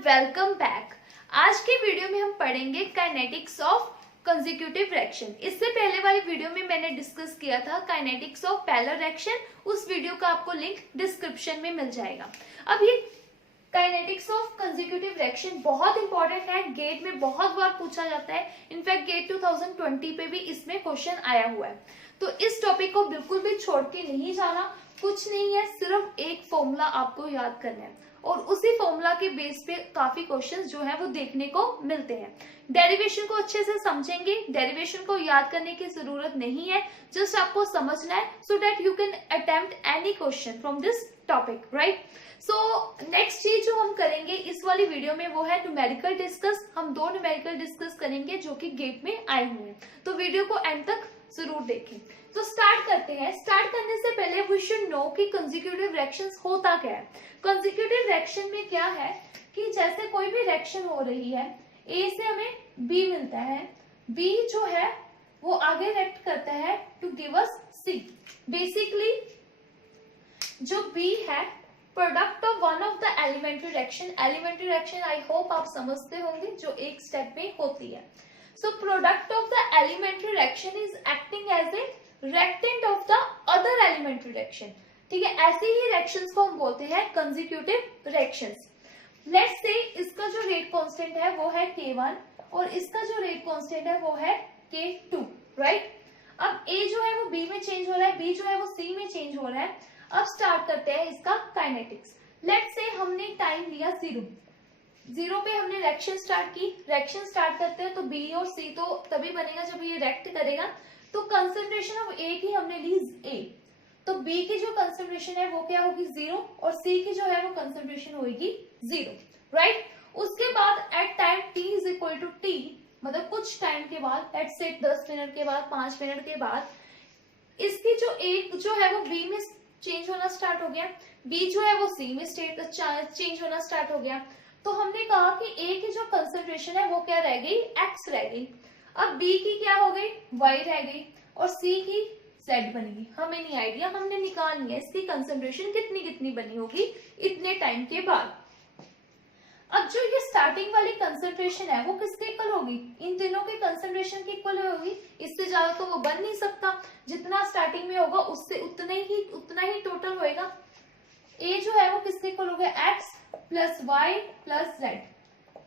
Welcome back. आज के video में हम पढ़ेंगे काइनेटिक्स ऑफ कंसेक्यूटिव रिएक्शन। इससे पहले वाली वीडियो में मैंने डिस्कस किया था काइनेटिक्स ऑफ पैरेलल रिएक्शन। उस वीडियो का आपको लिंक डिस्क्रिप्शन में मिल जाएगा। अब ये काइनेटिक्स ऑफ कंसेक्यूटिव रिएक्शन बहुत इंपॉर्टेंट है, गेट में बहुत बार पूछा जाता है। इनफैक्ट गेट 2020 पे भी इसमें क्वेश्चन आया हुआ है, तो इस टॉपिक को बिल्कुल भी छोड़ के नहीं जाना। कुछ नहीं है, सिर्फ एक फॉर्मूला आपको याद करना है और उसी फॉर्मूला के बेस पे काफी क्वेश्चंस जो है वो देखने को मिलते हैं। डेरिवेशन को अच्छे से समझेंगे, डेरिवेशन को याद करने की जरूरत नहीं है, जस्ट आपको समझना है so that you can attempt any question from this topic, right. So next चीज जो हम करेंगे इस वाली वीडियो में वो है न्यूमेरिकल डिस्कस। हम दो न्यूमेरिकल डिस्कस करेंगे जो कि गेट में आए हुए हैं, तो वीडियो को एंड तक जरूर देखें। तो स्टार्ट करते हैं। स्टार्ट करने से पहले वी शुड नो कि कंसेक्यूटिव रिएक्शंस होता क्या है। कंसेक्यूटिव रिएक्शन में क्या है कि जैसे कोई भी रिएक्शन हो रही है, ए से हमें बी मिलता है, बी जो है वो आगे रिएक्ट करता है to give us C. Basically जो बी है product of one of the elementary reaction. Elementary reaction I hope आप समझते होंगे जो एक स्टेप में होती है। So product of the elementary reaction is acting as a reactant of the other elementary reaction। ठीक है, ऐसे ही reactions को हम बोलते हैं consecutive reactions। Let's say इसका जो rate constant है वो है K1 और इसका जो rate constant है वो है K2, right? अब A जो है वो B में चेंज हो रहा है, B जो है वो C में चेंज हो रहा है। अब स्टार्ट करते हैं इसका काइनेटिक्स। Let's say हमने टाइम लिया 0 पे हमने रिएक्शन स्टार्ट की। रिएक्शन स्टार्ट करते हैं तो बी और सी तो तभी बनेगा जब ये रिएक्ट करेगा। तो कंसंट्रेशन ऑफ ए की हमने ली ए, तो बी की जो कंसंट्रेशन है वो क्या होगी 0 और सी की जो है वो कंसंट्रेशन होगी 0, राइट। उसके बाद at time t is equal to T, मतलब कुछ टाइम के बाद, लेट्स से 10 मिनट के बाद, 5 मिनट के बाद, इसकी जो ए जो है वो बी में चेंज होना स्टार्ट हो गया, बी जो है वो सी में चेंज होना स्टार्ट हो गया। तो हमने कहा कि ए की जो कंसंट्रेशन है वो क्या रह गई, एक्स रह गई। अब बी की क्या हो गई, वाई रह गई और सी की जेड बनेगी। हमें नहीं आइडिया, हमने निकालनी है इसकी कंसंट्रेशन कितनी कितनी बनी होगी इतने टाइम के बाद। अब जो ये स्टार्टिंग वाली कंसंट्रेशन है वो किसके इक्वल होगी, इन तीनों के कंसंट्रेशन के इक्वल होगी। इससे ज्यादा तो वो बन नहीं सकता, जितना स्टार्टिंग में होगा उससे उतना ही टोटल होएगा। ए जो है वो किसके इक्वल हो गया, X plus Y plus Z.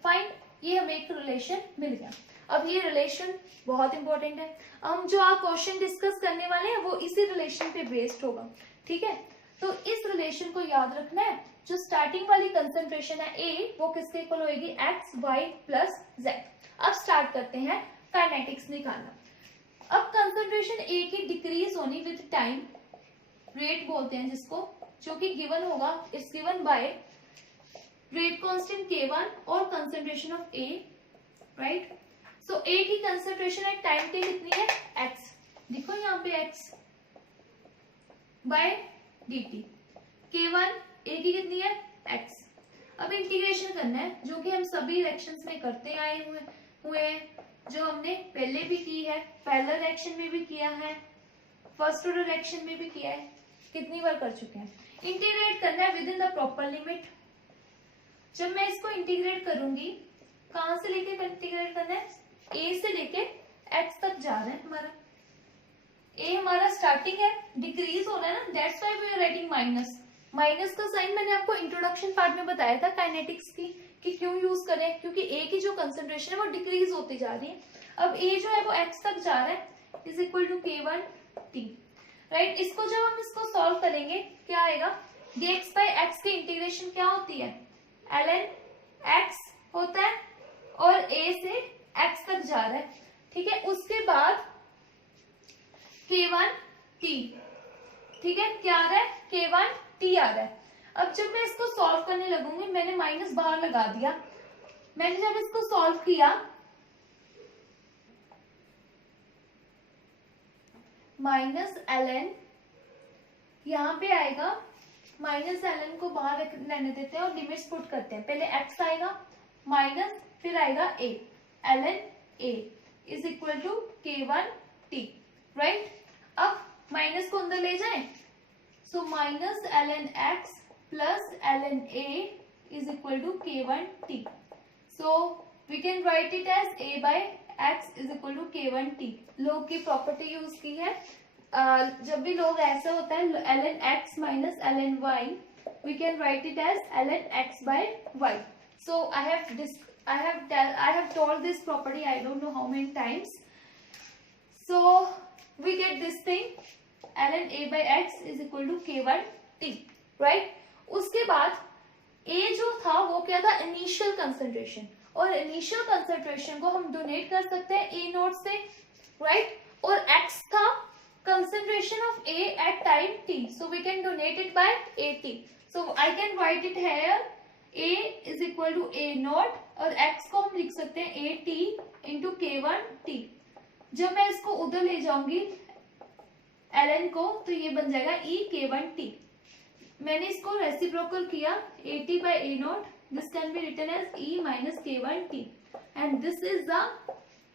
Fine, ये हमें एक रिलेशन मिल गया। अब ये रिलेशन बहुत इंपॉर्टेंट है, हम जो आप क्वेश्चन डिस्कस करने वाले हैं वो इसी रिलेशन पे बेस्ड होगा, ठीक है। तो इस रिलेशन को याद रखना है। जो स्टार्टिंग वाली कंसंट्रेशन है ए वो किसके इक्वल होगी, एक्स वाई प्लस जेड। अब स्टार्ट करते हैं काइनेटिक्स निकालना। अब कंसंट्रेशन ए की डिक्रीज होनी विद टाइम, रेट बोलते हैं जिसको, जो कि गिवन होगा, it's given by rate constant K1 और concentration of A, right. So A की कंसंट्रेशन एट टाइम t कितनी है, x, देखो यहाँ पे x bye dt। K1 A की कितनी है, x। अब इंटीग्रेशन करना है जो कि हम सभी रिएक्शंस में करते आए हुए हैं, जो हमने पहले भी की है, पैरेलल रिएक्शन में भी किया है, फर्स्ट ऑर्डर रिएक्शन में भी किया है, कितनी बार कर चुके हैं। इंटीग्रेट करना है with in the proper limit. जब मैं इसको इंटीग्रेट करूंगी, कहां से लेके इंटीग्रेट करना है, ए से लेके x तक जा रहा है हमारा। ए हमारा स्टार्टिंग है, डिक्रीज हो रहा है ना, that's why we are writing minus. Minus का साइन मैंने आपको इंट्रोडक्शन पार्ट में बताया था काइनेटिक्स की कि क्यों यूज करें, क्योंकि ए की जो कंसंट्रेशन है वो डिक्रीज होती जा रही है। अब ए जो है वो x तक जा रहा है, is equal to K1t, right. इसको जब हम इसको सॉल्व करेंगे क्या आएगा, dx बाय x की इंटीग्रेशन क्या होती है, ln x होता है और a से x तक जा रहा है, ठीक है। उसके बाद K1t, ठीक है, क्या आ रहा है, K1t आ रहा है। अब जब मैं इसको सॉल्व करने लगूंगी, मैंने माइनस बाहर लगा दिया, मैंने जब इसको सॉल्व किया माइनस ln, यहाँ पे आएगा माइनस ln को बाहर रहने देते हैं और लिमिट्स पुट करते हैं। पहले x आएगा माइनस, फिर आएगा a, ln a is equal to K1t, right. अब माइनस को अंदर ले जाएं, so minus ln x plus ln a is equal to k1t. So we can write it as a by x is equal to k1t. log की property use की है, जब भी log ऐसा होता है ln x minus ln y, we can write it as ln x by y. So I have told this property I don't know how many times. So we get this thing ln a by x is equal to k1t, right? उसके बाद a जो था वो क्या था, initial concentration, और initial concentration को हम डोनेट कर सकते हैं a नोट से, राइट? और x था concentration of a at time t, so we can donate it by at. So I can write it here a is equal to a note, और x को हम लिख सकते हैं at into k1t. जब मैं इसको उधर ले जाऊंगी ln को, तो ये बन जाएगा e k1t. मैंने इसको रेसिप्रोकल किया at by a note, this can be written as e minus k1t, and this is the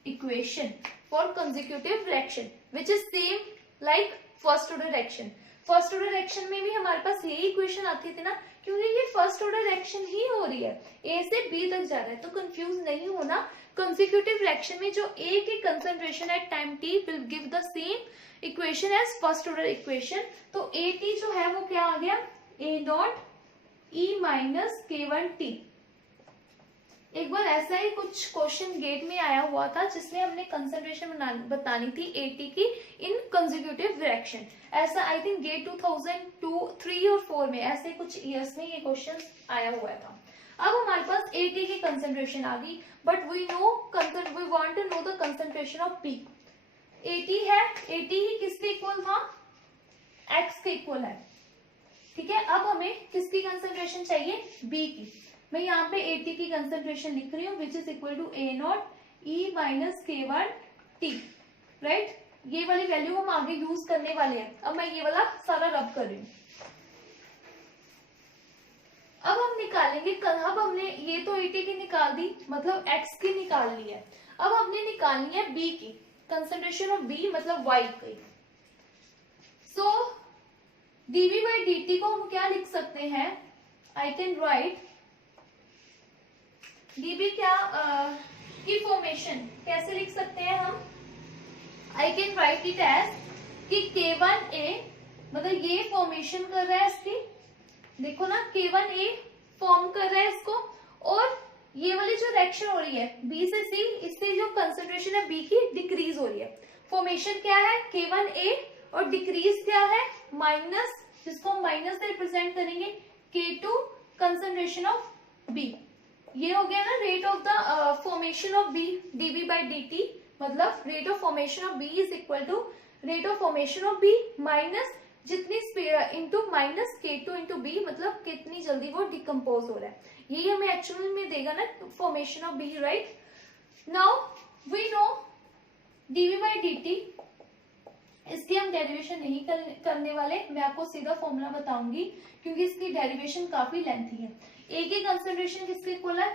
equation for consecutive reaction which is same like first order reaction. First order reaction में भी हमारे पास यही equation आती थी ना, क्योंकि ये first order reaction ही हो रही है, ए से बी तक जा रहा है, तो कंफ्यूज नहीं होना. कंसेक्यूटिव रिएक्शन में जो ए की concentration at time T will give the same equation as first order equation. तो ए टी जो है वो क्या आ गया, ए नॉट ई माइनस k1t. एक बार ऐसा ही कुछ क्वेश्चन गेट में आया हुआ था जिसमें हमने कंसंट्रेशन बतानी थी एटी की इन कंसेक्यूटिव रिएक्शन. ऐसा आई थिंक गेट 2002, 3 और 4 में, ऐसे कुछ ईयर्स में ये क्वेश्चन आया हुआ था. अब हमारे पास एटी की कंसंट्रेशन आ गई, but we want to know the concentration of B. AT है, एटी ही किसके इक्वल था, एक्स के इक्वल है, ठीक है. अब हमें किसकी कंसंट्रेशन चाहिए, बी की. मैं यहाँ पे एटी की कंसंट्रेशन लिख रही हूँ which is equal to A naught E minus k1t, right. ये वाली वैल्यू हम आगे यूज करने वाले हैं. अब मैं ये वाला सारा रब कर रही हूँ. अब हम निकालेंगे, अब हमने ये तो एटी की निकाल दी, मतलब x की निकाल ली है. अब हमने निकालनी है b की कंसंट्रेशन ऑफ b, मतलब y की. सो dv by dt को हम क्या लिख सकते हैं, आई कैन राइट dv क्या की फॉर्मेशन कैसे लिख सकते हैं हम, I can write it as कि k1a, मतलब ये फॉर्मेशन कर रहा है इसकी, देखो ना k1a फॉर्म कर रहा है इसको, और ये वाली जो रिएक्शन हो रही है b से c, इससे जो कंसंट्रेशन है b की डिक्रीज हो रही है. फॉर्मेशन क्या है k1a, और डिक्रीज क्या है माइनस, जिसको हम माइनस से रिप्रेजेंट करेंगे k2 कंसंट्रेशन ऑफ b. ये हो गया ना rate of the formation of b dv by dt, मतलब rate of formation of b is equal to rate of formation of b minus जितनी speed into minus k2 into b, मतलब कितनी जल्दी वो डिकम्पोज हो रहा है. यही हमें एक्चुअल में देगा ना formation of b, right. Now we know dv by dt, इसकी हम डेरिवेशन नहीं करने वाले, मैं आपको सीधा फॉर्मूला बताऊंगी क्योंकि इसकी डेरिवेशन काफी लेंथी है. ए की कंसंट्रेशन किसके इक्वल है,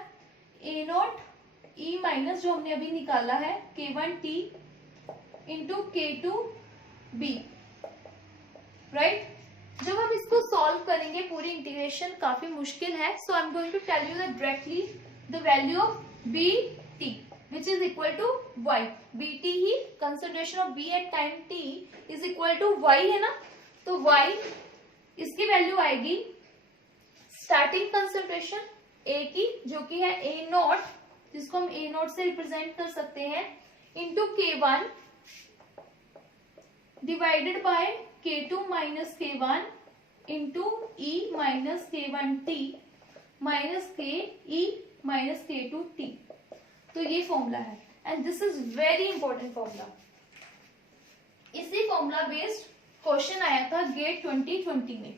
ए नॉट ई माइनस जो हमने अभी निकाला है k1t इंटू k2b, राइट. जब हम इसको सॉल्व करेंगे, पूरी इंटीग्रेशन काफी मुश्किल है, so I am going to tell you that directly the value of bt which is equal to y. bt ही concentration of b at time t is equal to y है ना, तो y इसकी value आएगी starting concentration a की, जो कि है a नॉट, जिसको हम a नॉट से रिप्रेजेंट कर सकते हैं, into k1 divided by k2 minus k1 into e minus k1t minus k e minus k2t. तो ये फॉर्मूला है, and this is very important formula. इसी फॉर्मूला बेस्ड क्वेश्चन आया था गेट 2020 में,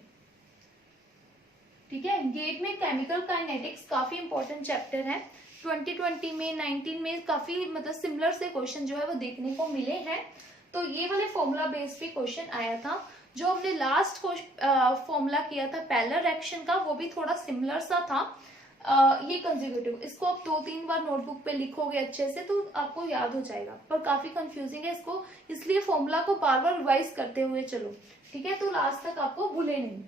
ठीक है. गेट में केमिकल काइनेटिक्स काफी इंपॉर्टेंट चैप्टर है. 2020 में 19 में काफी मतलब सिमिलर से क्वेश्चन जो है वो देखने को मिले हैं. तो ये वाले फॉर्मूला बेस्ड भी क्वेश्चन आया था. जो हमने लास्ट फॉर्मूला किया था पैरेलल रिएक्शन का, वो भी थोड़ा सिमिलर सा था. ये कंसेक्यूटिव, इसको आप 2-3 बार नोटबुक पे लिखोगे अच्छे से तो आपको याद हो जाएगा, पर काफी कंफ्यूजिंग है इसको, इसलिए फॉर्मूला को बार बार रिवाइज करते हुए चलो, ठीक है, तो लास्ट तक आपको भूले नहीं.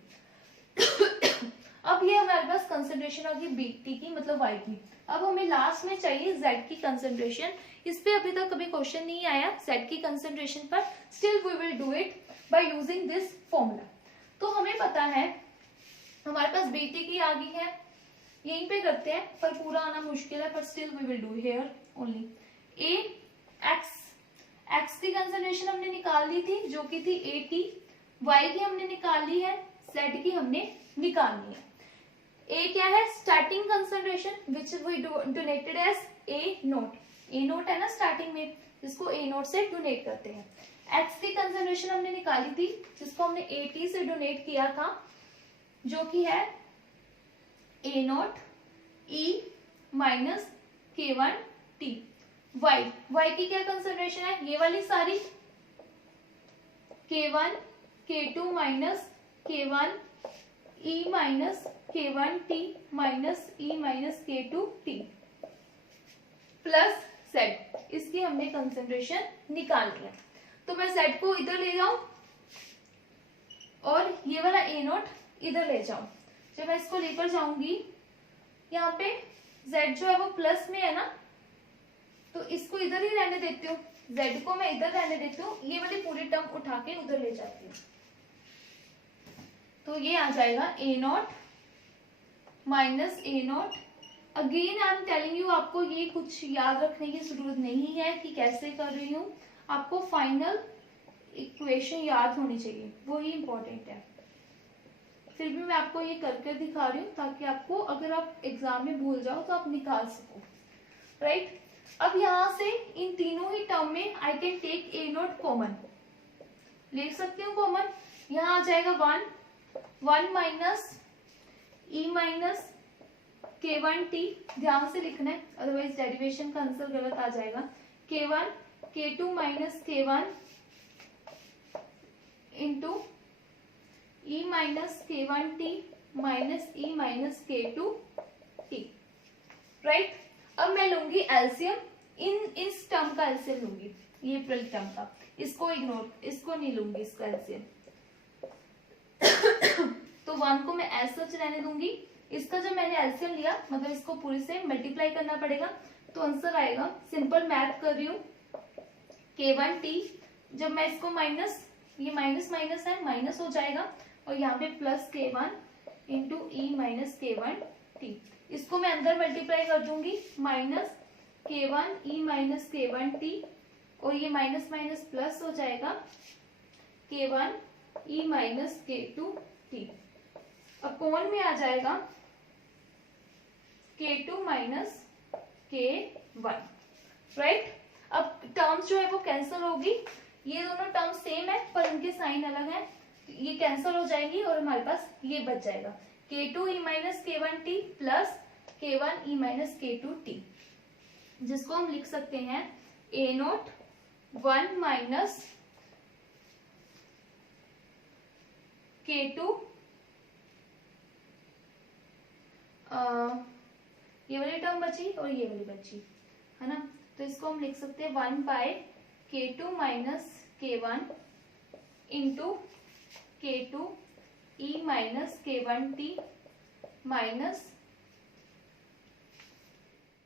अब ये हमारे पास कंसंट्रेशन आ गई बीटी की, मतलब वाई की। अब हमें लास्ट में चाहिए जेड की कंसंट्रेशन। इस पे अभी तक कभी क्वेश्चन नहीं आया जेड की कंसंट्रेशन पर, still we will do it by using this formula. तो हमें पता है हमारे पास बीटी की आ गई है, यहीं पे करते हैं पर पूरा आना मुश्किल है, पर still we will do here only. A X की कंसंट्रेशन हमने निकाल ली थी जो कि थी 80, वाई की हमने निकाल ली है, जेड की हमने निकालनी है। ए क्या है, starting concentration which we donated as A naught. A naught है ना स्टार्टिंग में, जिसको ए नोट से डोनेट करते हैं। एक्स की कंसंट्रेशन हमने निकाली थी जिसको हमने 80 से डोनेट किया था, जो कि है ए note E minus K1 T। Y की क्या कंसंट्रेशन है, ये वाली सारी K1 K2 minus K1 E minus K1 T minus E minus K2 T plus Z, इसकी हमने कंसंट्रेशन निकाल लिया। तो मैं Z को इधर ले जाऊं और ये वाला ए नोट इधर ले जाऊं। जब मैं इसको लेकर जाऊंगी यहाँ पे Z जो है वो प्लस में है ना, तो इसको इधर ही रहने देती हूँ, Z को मैं इधर रहने देती हूँ, ये वाली पूरी टर्म उठा के उधर ले जाती हूँ। तो ये आ जाएगा A naught minus A naught. Again I am telling you, आपको ये कुछ याद रखने की जरूरत नहीं है कि कैसे कर रही हूँ, आपको फाइनल इक्वेशन याद होनी चाहिए, वो ही इंपॉर्टेंट है। फिर भी मैं आपको ये करके दिखा रही हूँ ताकि आपको अगर आप एग्जाम में भूल जाओ तो आप निकाल सको, राइट। अब यहाँ से इन तीनों ही टर्म में I can take A naught common, ले सकती हूँ कॉमन। यहाँ आ जाएगा 1 माइनस ई माइनस K1T, ध्यान से लिखना है अदरवाइज डेरिवेशन का आंसर गलत आ जाएगा। K1 K2 minus K1 into E minus K1T minus E minus K2T, right. अब मैं लूंगी एलसीएम, इस टर्म का एलसीएम लूंगी, ये पहली टर्म का, इसको इग्नोर, इसको नहीं लूंगी इसका एलसीएम। तो 1 को मैं ऐसा सच रहने दूंगी, इसका जब मैंने एलसीएम लिया मतलब इसको पूरे से मल्टीप्लाई करना पड़ेगा, तो आंसर आएगा, सिंपल मैथ कर रही हूँ, K1T, जब मैं इसको माइनस, ये माइनस माइनस है माइनस हो जाएगा, और यहाँ पे plus K1 into E minus K1T, इसको मैं अंदर मल्टीप्लाई कर दूंगी, minus K1 E minus K1T, और ये माइनस माइनस प्लस हो जाएगा K1 E माइनस K2T। अब कॉमन में आ जाएगा K2 माइनस K1, राइट। अब टर्म्स जो है वो कैंसिल होगी, ये दोनों टर्म्स सेम है पर इनके साइन अलग है, ये कैंसिल हो जाएगी और हमारे पास ये बच जाएगा K2 E minus K1T plus K1 E minus K2T, जिसको हम लिख सकते हैं A नोट 1 माइनस K2, ये वाली टर्म बची और ये वाली बची है ना, तो इसको हम लिख सकते हैं 1 by K2 minus K1 into K2 E minus K1T minus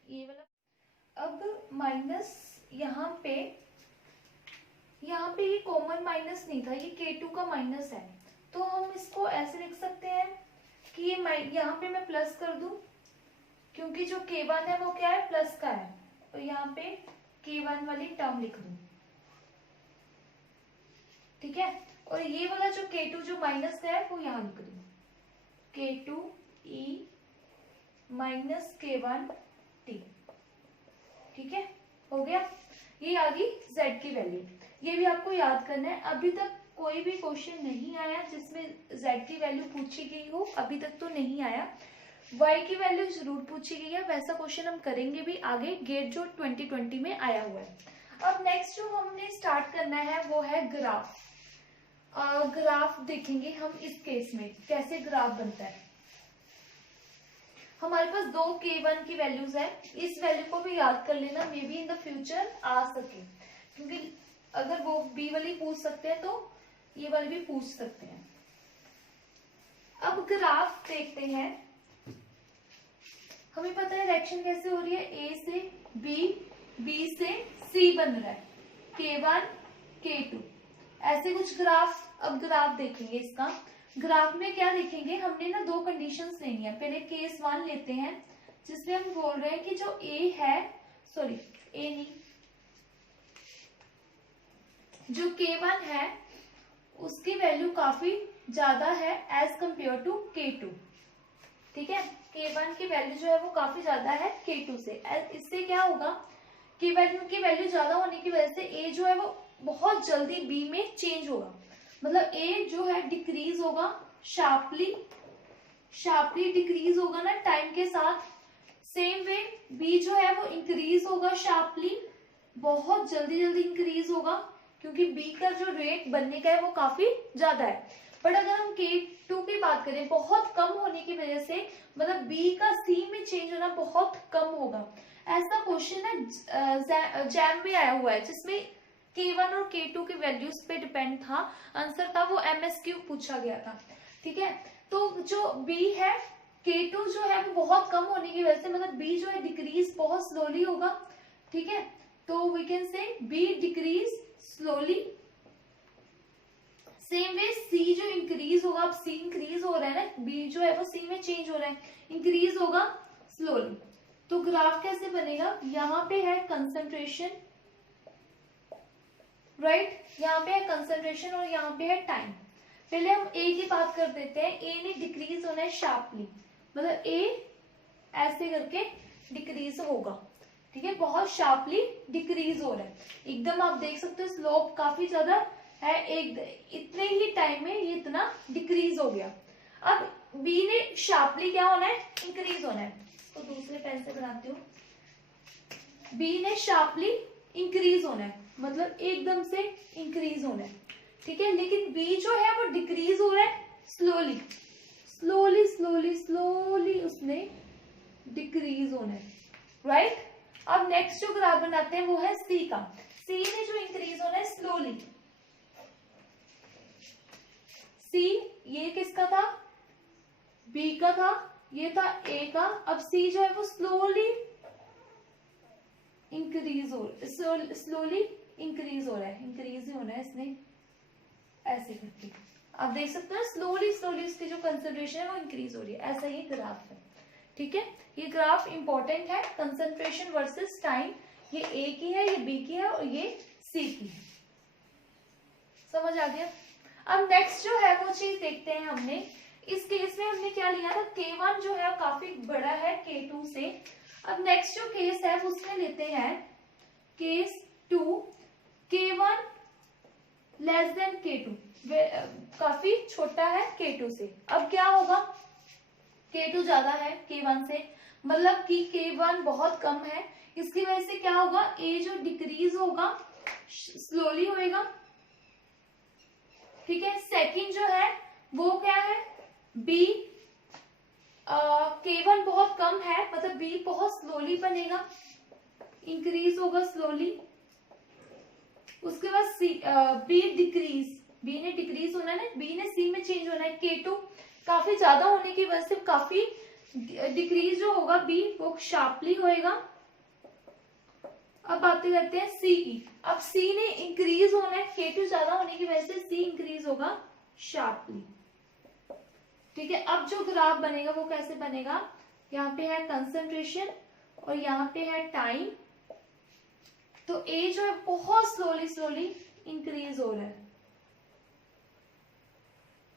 ये वाला। अब माइनस यहाँ पे ये कॉमन माइनस नहीं था, ये K2 का माइनस है, तो हम इसको ऐसे लिख सकते हैं कि ये यहाँ पे मैं प्लस कर दूं, क्योंकि जो K1 है वो क्या है, प्लस का है, तो यहाँ पे K1 वाली टर्म लिख दूं, ठीक है। और ये वाला जो K2 जो माइनस का है वो यहाँ लिख दूं, K2 E माइनस K1T, ठीक है, हो गया। ये आ गई Z की वैल्यू, ये भी आपको याद करना है। अभी तक कोई भी क्वेश्चन नहीं आया जिसमें Z की वैल्यू पूछी गई हो, अभी तक तो नहीं आया। Y की वैल्यू जरूर पूछी गई है, वैसा क्वेश्चन हम करेंगे भी आगे, गेट जो 2020 में आया हुआ है। अब नेक्स्ट जो हमने स्टार्ट करना है वो है ग्राफ। ग्राफ देखेंगे हम इस केस में कैसे ग्राफ बनता है। हमारे पास दो K1 की वैल्यूज है, इस वैल्यू को भी याद कर लेना, maybe in the future आ सके, क्योंकि अगर वो बी वाली पूछ सकते हैं तो ये वाली भी पूछ सकते हैं। अब ग्राफ देखते हैं। हमें पता है रिएक्शन कैसे हो रही है, ए से बी, बी से सी बन रहा है, K1 K2 ऐसे कुछ ग्राफ। अब ग्राफ देखेंगे इसका। ग्राफ में क्या देखेंगे, हमने ना दो कंडीशंस लेनी है। पहले केस 1 लेते हैं जिसमें हम बोल रहे हैं कि जो ए है, सॉरी ए नहीं, जो K1 है उसकी वैल्यू काफी ज्यादा है एज कंपेयर टू K2। ठीक है, K1 की वैल्यू जो है वो काफी ज्यादा है K2 से। इससे क्या होगा, K1 की वैल्यू ज्यादा होने की वजह से A जो है वो बहुत जल्दी B में चेंज होगा। मतलब A जो है डिक्रीज होगा शार्पली, शार्पली डिक्रीज होगा ना टाइम के साथ। सेम वे B जो है वो इंक्रीज होगा शार्पली, बहुत जल्दी जल्दी इंक्रीज होगा, क्योंकि B का जो रेट बनने का है वो काफी ज्यादा है। बट अगर हम K2 की बात करें, बहुत कम होने की वजह से, मतलब B का C में चेंज होना बहुत कम होगा। ऐसा क्वेश्चन है जैम में आया हुआ है जिसमें K1 और K2 की वैल्यूज पे डिपेंड था, आंसर था वो MSQ पूछा गया था। ठीक है, तो जो B है, K2 जो है वो बहुत कम होने की वजह से, मतलब B जो है डिक्रीज बहुत स्लोली होगा। ठीक है, तो we can say B decrease slowly. Same way C जो इंक्रीज होगा, अब C इंक्रीज हो रहा है ना, B जो है वो C में चेंज हो रहा है, इंक्रीज होगा स्लोली। तो ग्राफ कैसे बनेगा, यहाँ पे है कंसंट्रेशन, राइट, यहाँ पे है कंसंट्रेशन और यहाँ पे है टाइम। पहले हम A की बात कर देते हैं। A ने डिक्रीज होना है शार्पली, मतलब A ऐसे करके डिक्रीज होगा। ठीक है, बहुत शार्पली डिक्रीज हो रहा है, एकदम आप देख सकते हो स्लोप काफी ज्यादा है, एक इतने ही टाइम में ये इतना डिक्रीज हो गया। अब B ने शार्पली क्या होना है, इंक्रीज होना है। तो दूसरे पेन से बनाती हूँ। B ने शार्पली इंक्रीज होना है, मतलब एकदम से इंक्रीज होना है। ठीक है, लेकिन B जो है वो डिक्रीज हो रहा है स्लोली, स्लोली स्लोली स्लोली उसने डिक्रीज होना है, राइट। अब नेक्स्ट जो ग्राफ बनाते हैं वो है C का। C ने जो इंक्रीज होना है स्लोली, C ये किसका था, B का था, ये था A का। अब C जो है वो स्लोली इंक्रीज हो, स्लोली इंक्रीज हो रहा है, इंक्रीज ही होना है इसने ऐसे करके। आप देख सकते हैं स्लोली स्लोली इसकी जो कंसंट्रेशन है वो इंक्रीज हो रही है, ऐसा ये ग्राफ है। ठीक है, ये ग्राफ इंपॉर्टेंट है, कंसंट्रेशन वर्सेस टाइम। ये A की है, ये B की है और ये C की है। समझ आ गया। अब नेक्स्ट जो है वो चीज देखते हैं हमने। इस केस में हमने क्या लिया था, K1 जो है काफी बड़ा है K2 से। अब नेक्स्ट जो केस है उसमें लेते हैं case 2, K1 less than K2, काफी छोटा है K2 से। अब क्या होगा, K2 ज्यादा है K1 से, मतलब कि K1 बहुत कम है, इसकी वजह से क्या होगा, A जो डिक्रीज होगा स्लोली होएगा। ठीक है, सेकंड जो है वो क्या है, B, K1 बहुत कम है, मतलब B बहुत स्लोली बनेगा, इंक्रीज होगा स्लोली। उसके बाद B डिक्रीज, B ने डिक्रीज होना है ना, B ने C में चेंज होना है। K2 काफी ज्यादा होने की वजह से काफी डिक्रीज जो होगा B वो शार्पली होएगा। अब बातें करते हैं C की। अब C ने इंक्रीज होना है, K2 ज्यादा होने की वजह से C इंक्रीज होगा शार्पली। ठीक है, अब जो ग्राफ बनेगा वो कैसे बनेगा, यहाँ पे है कंसंट्रेशन और यहाँ पे है टाइम। तो A जो है बहुत स्लोली स्लोली इंक्रीज हो रहा है,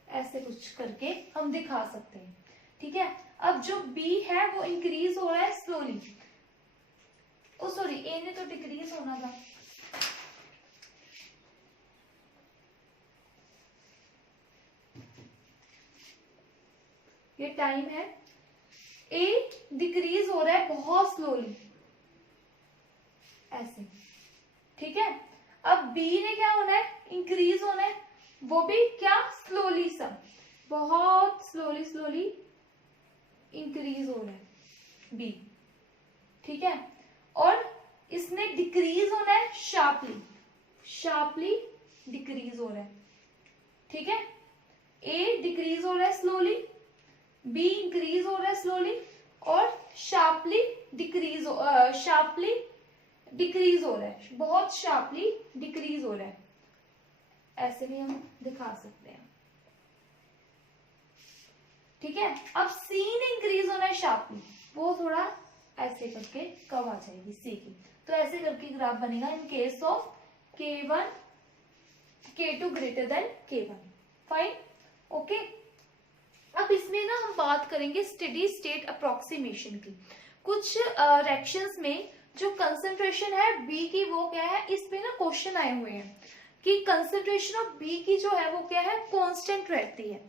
ऐसे कुछ करके हम दिखा सकते हैं। ठीक है, अब जो B है वो इंक्रीज हो रहा है स्लोली, ओ सॉरी A ने तो डिक्रीज होना था। ये टाइम है, A डिक्रीज हो रहा है बहुत स्लोली ऐसे। ठीक है, अब B ने क्या होना है, इंक्रीज होना है, वो भी क्या स्लोली सा, बहुत स्लोली स्लोली इंक्रीज हो रहा है B। ठीक है, और इसने डिक्रीज होना है शार्पली, शार्पली डिक्रीज हो रहा है। ठीक है, A डिक्रीज हो रहा है स्लोली, बी इंक्रीज हो रहा है स्लोली और शार्पली डिक्रीज हो रहा है, बहुत शार्पली डिक्रीज हो रहा है। ऐसे भी हम दिखा सकते हैं, ठीक है। अब सी ने इंक्रीज होना है शार्पली, वो थोड़ा ऐसे करके कब आ जाएगी सी की, तो ऐसे करके ग्राफ बनेगा in case of K1 K2 greater than K1। Fine, okay. अब इसमें ना हम बात करेंगे स्टेडी स्टेट अप्रोक्सीमेशन की। कुछ रिएक्शंस में जो कंसंट्रेशन है बी की वो क्या है, इस पे ना क्वेश्चन आए हुए हैं कि कंसंट्रेशन ऑफ बी की जो है वो क्या है, कांस्टेंट रहती है,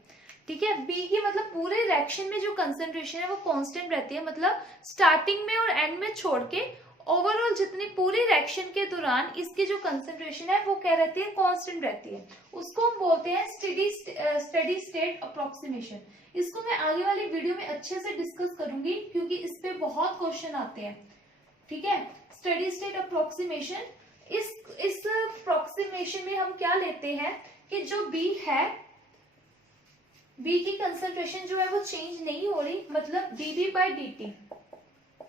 ठीक है। बी की मतलब पूरे रिएक्शन में जो कंसंट्रेशन है वो कांस्टेंट रहती है, मतलब स्टार्टिंग में और एंड में छोड़ के ओवरऑल जितनी पूरी रिएक्शन के दौरान इसकी जो कंसंट्रेशन है वो क्या रहती है, कांस्टेंट रहती है। उसको हम बोलते हैं स्टेडी स्टेट अप्रोक्सीमेशन। इसको मैं आगे वाली वीडियो में अच्छे से डिस्कस करूंगी क्योंकि इस पे बहुत क्वेश्चन आते हैं, ठीक है। स्टेडी स्टेट अप्रोक्सीमेशन, इस अप्रोक्सीमेशन में हम क्या लेते हैं कि जो बी है, बी की कंसंट्रेशन जो है वो चेंज नहीं हो रही, मतलब dB by dt,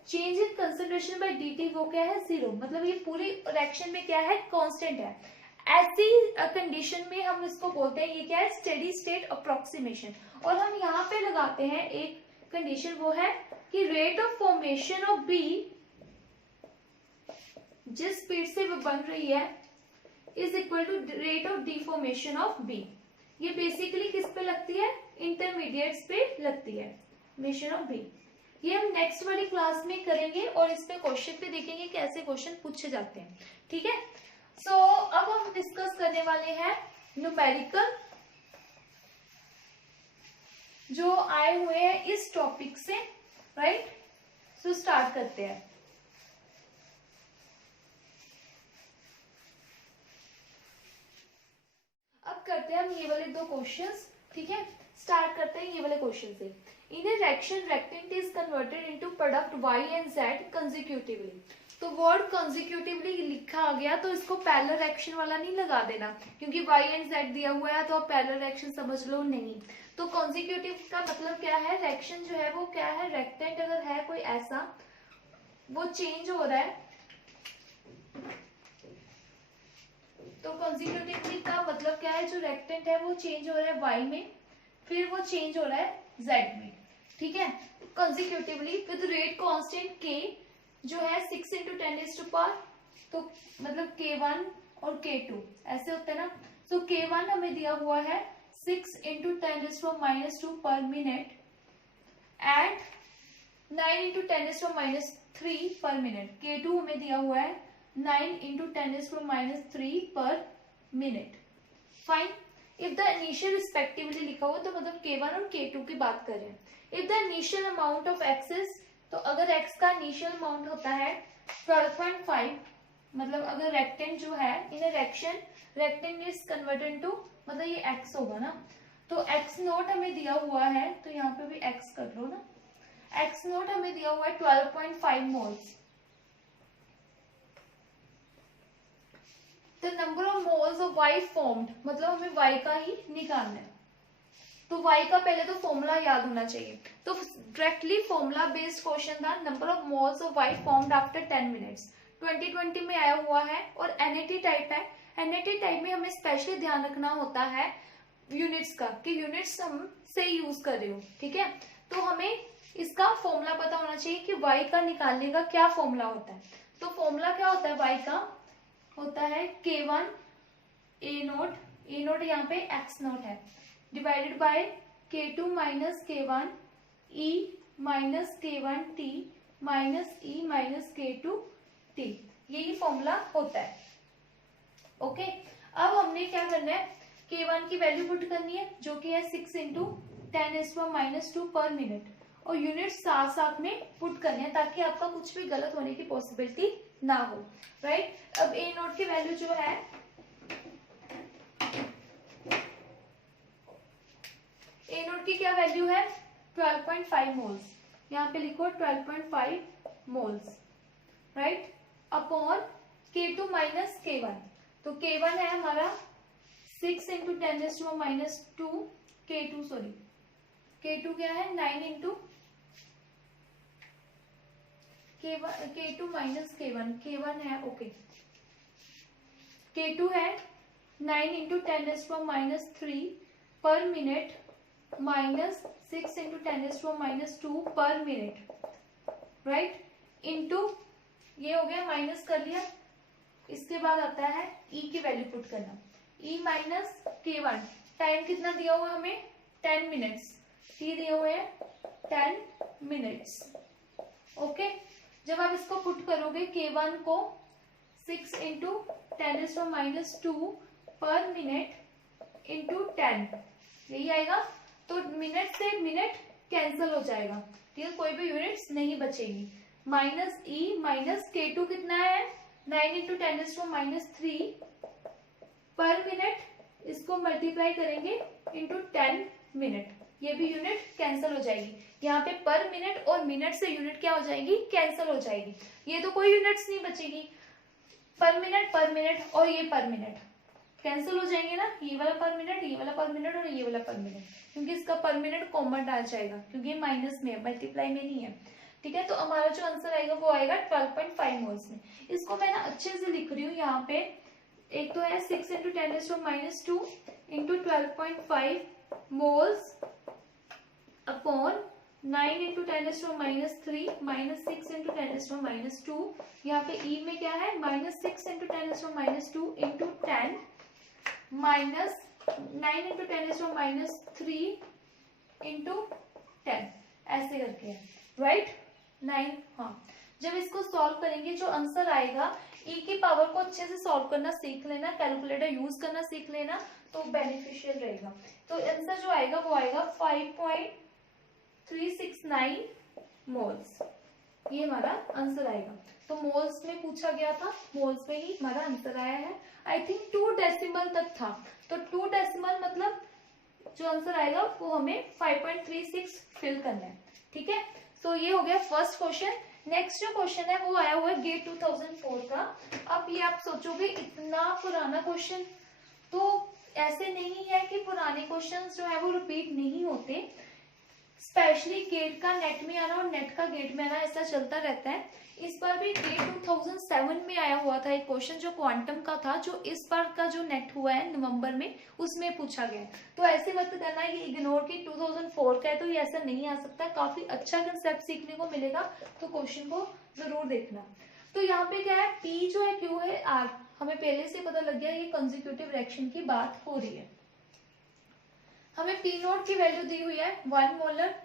change in concentration by dt वो क्या है, 0, मतलब ये पूरी रिएक्शन में क्या है, कांस्टेंट है। ऐसी कंडीशन में हम इसको बोलते हैं, ये क्या है, स्टेडी स्टेट अप्रोक्सीमेशन। और हम यहाँ पे लगाते हैं एक कंडीशन, वो है कि rate of formation of B, जिस स्पीड से वो बन रही है, is equal to rate of deformation of B. ये बेसिकली किस पे लगती है, इंटरमीडिएट्स पे लगती है, मेशन ऑफ बी। ये हम नेक्स्ट वाली क्लास में करेंगे और इस पे क्वेश्चन पे देखेंगे कैसे क्वेश्चन पूछे जाते हैं, ठीक है। सो अब हम डिस्कस करने वाले हैं न्यूमेरिकल जो आए हुए हैं इस टॉपिक से, राइट। सो स्टार्ट करते हैं। अब करते हैं हम ये वाले दो क्वेश्चंस, ठीक है। स्टार्ट करते हैं ये वाले क्वेश्चन से। In a reaction reactant is converted into product Y and Z consecutively। तो वर्ड consecutively लिखा आ गया तो इसको पैरेलल रिएक्शन वाला नहीं लगा देना, क्योंकि Y and Z दिया हुआ है तो आप पैरेलल रिएक्शन समझ लो नहीं। तो consecutive का मतलब क्या है, रिएक्शन जो है वो क्या है, रेक्टेंट अगर है कोई ऐसा, वो चेंज हो रहा है, तो consecutively का मतलब क्या है, जो रेक्टेंट है वो चेंज हो रहा है Y में, फिर वो चेंज हो रहा है Z में, ठीक है। Consecutively with rate constant K जो है 6 × 10⁻⁴, तो मतलब K1 और K2 ऐसे होते हैं ना। तो K1 हमें दिया हुआ है 6 × 10⁻² पर मिनट एंड 9 × 10⁻³ पर मिनट। K2 हमें दिया हुआ है 9 × 10⁻³ पर minute. Fine. If the initial respectively लिखा हुआ तो मतलब K1 और K2 की बात करें। If the initial amount of x is, तो अगर x का इनिशियल अमाउंट होता है 12.5, मतलब अगर रेक्टेंट जो है in reaction reactant is converted to, मतलब ये x होगा ना, तो x नोट हमें दिया हुआ है, तो यहाँ पे भी x कर लो ना, x नोट हमें दिया हुआ है 12.5 moles. The number of moles of Y formed, मतलब हमें Y का ही निकालना है, तो Y का पहले तो फॉर्मूला याद होना चाहिए। तो डायरेक्टली फॉर्मूला बेस्ड क्वेश्चन था, number of moles of Y formed after 10 minutes, 2020 में आया हुआ है और NAT टाइप है। NAT टाइप में हमें स्पेशली ध्यान रखना होता है यूनिट्स का, कि यूनिट्स हम से यूज कर रहे हो, ठीक है। तो हमें इसका फॉर्मूला पता होना चाहिए कि Y का निकालने का क्या फॉर्मूला होता है। तो फॉर्मूला क्या होता है, Y का होता है K1 A नोट यहाँ पे x नोट है, divided by K2 minus K1 E minus K1 T minus E minus K2 T, यही फॉर्मूला होता है, ओके। अब हमने क्या करना है, K1 की वैल्यू पुट करनी है जो कि है 6 × 10⁻² पर मिनट, और यूनिट साथ साथ में पुट करने हैं ताकि आपका कुछ भी गलत होने की पॉसिबिलिटी ना हो, राइट। अब A नोट की वैल्यू जो है, A नोट की क्या वैल्यू है, 12.5 मोल्स, यहाँ पे लिखो 12.5 moles, right, upon K2 minus K1, तो K1 है हमारा 6 × 10⁻² K2 सॉरी K2 क्या है 9 इंटू K2 माइनस K1 है ओके। K2 है 9 इंटू 10⁻³ पर मिनट माइनस 6 इंटू 10⁻² पर मिनट, राइट, इंटू ये हो गया माइनस कर लिया। इसके बाद आता है E की वैल्यू पुट करना, E माइनस K1। टाइम कितना दिया हुआ हमें 10 मिनट्स, T दिए हुए हैं 10 मिनट्स ओके। जब आप इसको पुट करोगे K1 को 6 इंटू 10⁻² पर मिनट इंटू 10 यही आएगा। तो मिनट से मिनट कैंसिल हो जाएगा, ठीक है, कोई भी यूनिट्स नहीं बचेगी। माइनस E माइनस K2 कितना है 9 इंटू 10⁻³ पर मिनट, इसको मल्टीप्लाई करेंगे इंटू 10 मिनट, ये भी यूनिट कैंसिल हो जाएगी। यहाँ पे पर मिनट और मिनट से यूनिट क्या हो जाएगी कैंसिल हो जाएगी, ये तो कोई यूनिट्स नहीं बचेगी। पर मिनट और ये पर मिनट कैंसिल हो जाएंगे ना, ये वाला पर मिनट, ये वाला पर मिनट और ये वाला पर मिनट, क्योंकि इसका पर मिनट कॉमन आ जाएगा क्योंकि ये माइनस में है, मल्टीप्लाई में नहीं है, ठीक है। तो हमारा जो आंसर आएगा वो आएगा 12.5 मोल्स में। इसको मैं ना अच्छे से लिख रही हूँ यहाँ पे, एक तो है 6 into 10⁻² into 12.5 moles upon 9 into 10⁻³ minus 6 into 10⁻²। यहाँ पे E में क्या है minus 6 into 10⁻² into 10 minus 9 into 10⁻³ into 10 ऐसे करके है, राइट 9। हाँ, जब इसको सॉल्व करेंगे जो आंसर आएगा, E की पावर को अच्छे से सॉल्व करना सीख लेना, कैलकुलेटर यूज करना सीख लेना, तो बेनिफिशियल रहेगा। तो आंसर जो आएगा वो आएगा 5.369 मोल्स, ये हमारा आंसर आएगा। तो मोल्स में पूछा गया था, मोल्स में ही हमारा आंसर आया है। आई थिंक 2 डेसिमल तक था, तो 2 डेसिमल मतलब जो आंसर आएगा वो हमें 5.36 फिल करना है, ठीक है। तो ये हो गया फर्स्ट क्वेश्चन। नेक्स्ट जो क्वेश्चन है वो आया हुआ है गेट 2004 का। अब ये आप सोचोगे इतना पुराना क्वेश्चन, तो ऐसे नहीं है कि पुराने क्वेश्चंस जो है वो रिपीट नहीं होते, स्पेशली गेट का नेट में आना और नेट का गेट में आना ऐसा चलता रहता है। इस बार भी गेट 2007 में आया हुआ था एक क्वेश्चन जो क्वांटम का था, जो इस बार का जो नेट हुआ है नवंबर में उसमें पूछा गया। तो ऐसे मत करना ये इग्नोर की 2004 का है तो ये ऐसा नहीं आ सकता, काफी अच्छा कंसेप्ट सीखने को मिलेगा, तो क्वेश्चन को जरूर देखना। तो यहाँ पे क्या है, P जो है Q है R, हमें पहले से पता लग गया ये कंसेक्यूटिव रिएक्शन की बात हो रही है। हमें P नोट की वैल्यू दी हुई है 1 मोलर,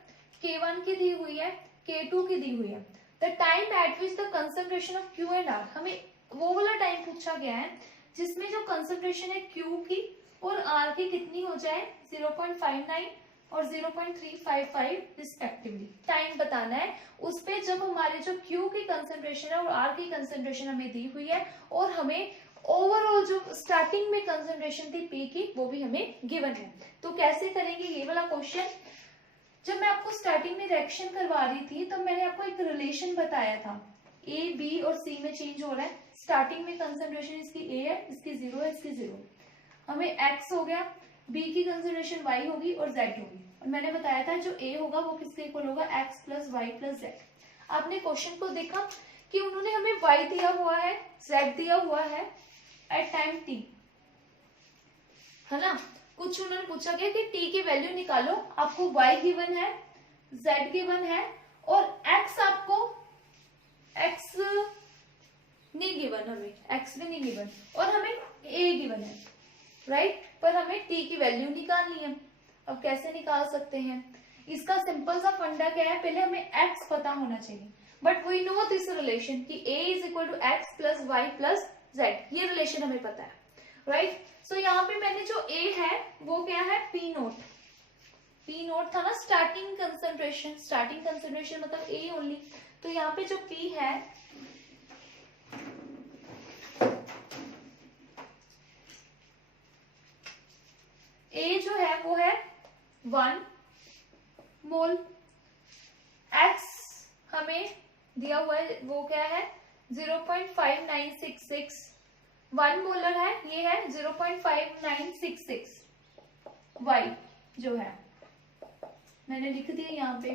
K1 की दी हुई है, K2 की दी हुई है। The time eight which the concentration of Q and R, हमें वो वाला टाइम पूछा गया है जिसमें जो कंसंट्रेशन है Q की और R की कितनी हो जाए 0.59 और 0.355 रिस्पेक्टिवली, टाइम बताना है उस पे जब हमारे जो Q की कंसंट्रेशन है और R की कंसंट्रेशन हमें दी हुई है, और हमें ओवरऑल जो स्टार्टिंग में कंसंट्रेशन थी P की वो भी हमें गिवन है। तो कैसे करेंगे ये वाला क्वेश्चन, जब मैं आपको स्टार्टिंग में रिएक्शन करवा रही थी तो मैंने आपको एक रिलेशन बताया था, A, B और C में चेंज हो रहा है। स्टार्टिंग में कंसंट्रेशन इसकी A है, इसकी 0 है, इसकी 0, हमें X हो गया, B की कंसंट्रेशन Y होगी और Z होगी, और मैंने बताया था जो A होगा वो किसके इक्वल होगा X plus Y plus Z। आपने क्वेश्चन को देखा कि उन्होंने हमें Y दिया हुआ है, Z दिया हुआ है एट टाइम T, है ना। कुछ उन्होंने पूछा गया कि T की वैल्यू निकालो, आपको Y गिवन है, Z गिवन है और X आपको X नहीं गिवन, हमें X भी नहीं गिवन और हमें A गिवन है, राइट, पर हमें T की वैल्यू निकालनी है। अब कैसे निकाल सकते हैं, इसका सिंपल सा फंडा क्या है, पहले हमें X पता होना चाहिए, but we know this relation कि A is equal to X plus Y plus Z, ये रिलेशन हमें पता है, राइट। सो यहाँ पे मैंने जो A है वो क्या है P नोट, P नोट था ना स्टार्टिंग कंसंट्रेशन मतलब A ओनली, तो यहाँ पे जो P है A जो है वो है 1 मोल, X हमें दिया हुआ है वो क्या है 0.5966, 1 मोलर है ये है 0.5966, Y जो है मैंने लिख दिया यहाँ पे,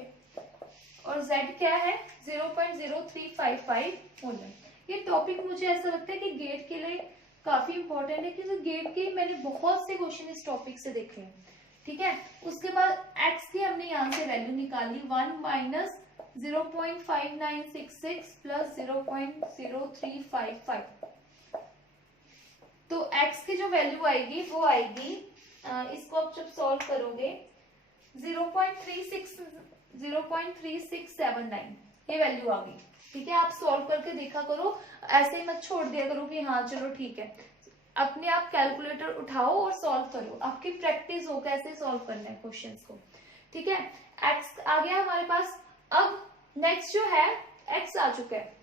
और z क्या है 0.0355 मोलर। ये टॉपिक मुझे ऐसा लगता है कि गेट के लिए काफी इंपॉर्टेंट है, क्योंकि गेट के मैंने बहुत से क्वेश्चन इस टॉपिक से देखे हैं। ठीक है, उसके बाद x की हमने यहाँ से वैल्यू निकाली 1 माइनस 0.5966 प्लस 0.0355। तो x की जो वैल्यू आएगी वो आएगी, इसको आप जब सॉल्व करोगे 0.3679 ये वैल्यू आ गई। ठीक है, आप सॉल्व करके देखा करो, ऐसे ही मत छोड़ दिया करो कि हाँ चलो ठीक है। अपने आप कैलकुलेटर उठाओ और सॉल्व करो, आपकी प्रैक्टिस हो कैसे सॉल्व करना है क्वेश्चंस को। ठीक है, x आ गया हमारे पास। अब नेक्स्ट जो है x आ चुका है,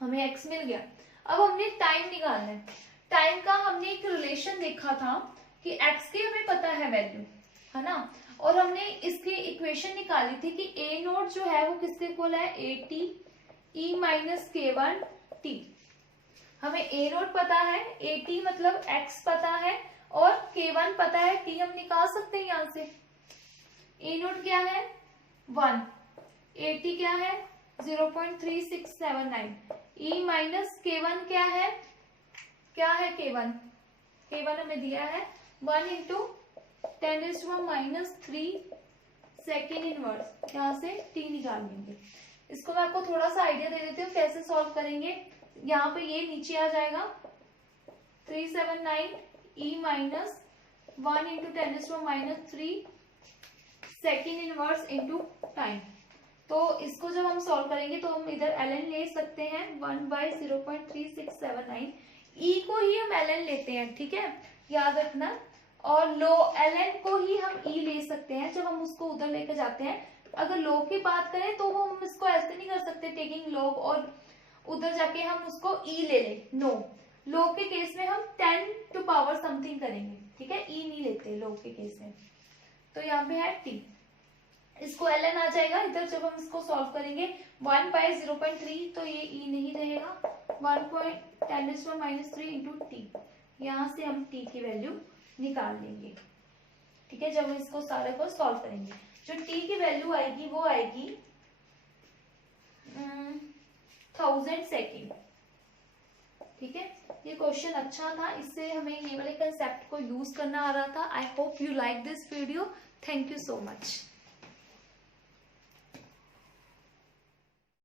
हमें x मिल गया। अब हमने टाइम निकालना है। टाइम का हमने एक रिलेशन देखा था कि x की हमें पता है वैल्यू, है ना, और हमने इसकी इक्वेशन निकाली थी कि a नोट जो है वो किसके इक्वल है, at e minus k1 t। हमें a नोट पता है, at मतलब x पता है, और k1 पता है, t हम निकाल सकते हैं यहाँ से। a नोट क्या है 1, at क्या है 0.3679, e माइनस k1 क्या है k1, k1 हमें दिया है 1 इंटू 10⁻³ सेकेंड इनवर्स, यहाँ से t निकाल लेंगे। इसको मैं आपको थोड़ा सा आइडिया दे देती हूँ कैसे सॉल्व करेंगे। यहाँ पे ये नीचे आ जाएगा 379 e minus 1 into 10⁻³ second inverse into time. तो इसको जब हम सॉल्व करेंगे तो हम इधर ln ले सकते हैं 1/0.3679, e को ही हम ln लेते हैं, ठीक है, याद रखना। और लो ln को ही हम e ले सकते हैं जब हम उसको उधर लेकर जाते हैं। अगर log की बात करें तो हम इसको ऐसे नहीं कर सकते टेकिंग log और उधर जाके हम उसको e ले लें, नो। log के केस में हम 10 टू पावर समथिंग करेंगे, ठीक है, e नहीं लेते log के केस में। तो यहाँ पे है t, इसको ln आ जाएगा इधर जब हम इसको सॉल्व करेंगे 1/0.3, तो ये e नहीं रहेगा 1/10⁻³ इंटू t। यहाँ से हम t की वैल्यू निकाल लेंगे। ठीक है, जब हम इसको सारे को सॉल्व करेंगे जो t की वैल्यू आएगी वो आएगी 1000 सेकेंड। ठीक है, ये क्वेश्चन अच्छा था, इससे हमें ये वाले कंसेप्ट को यूज करना आ रहा था। I hope you like this video. Thank you so much.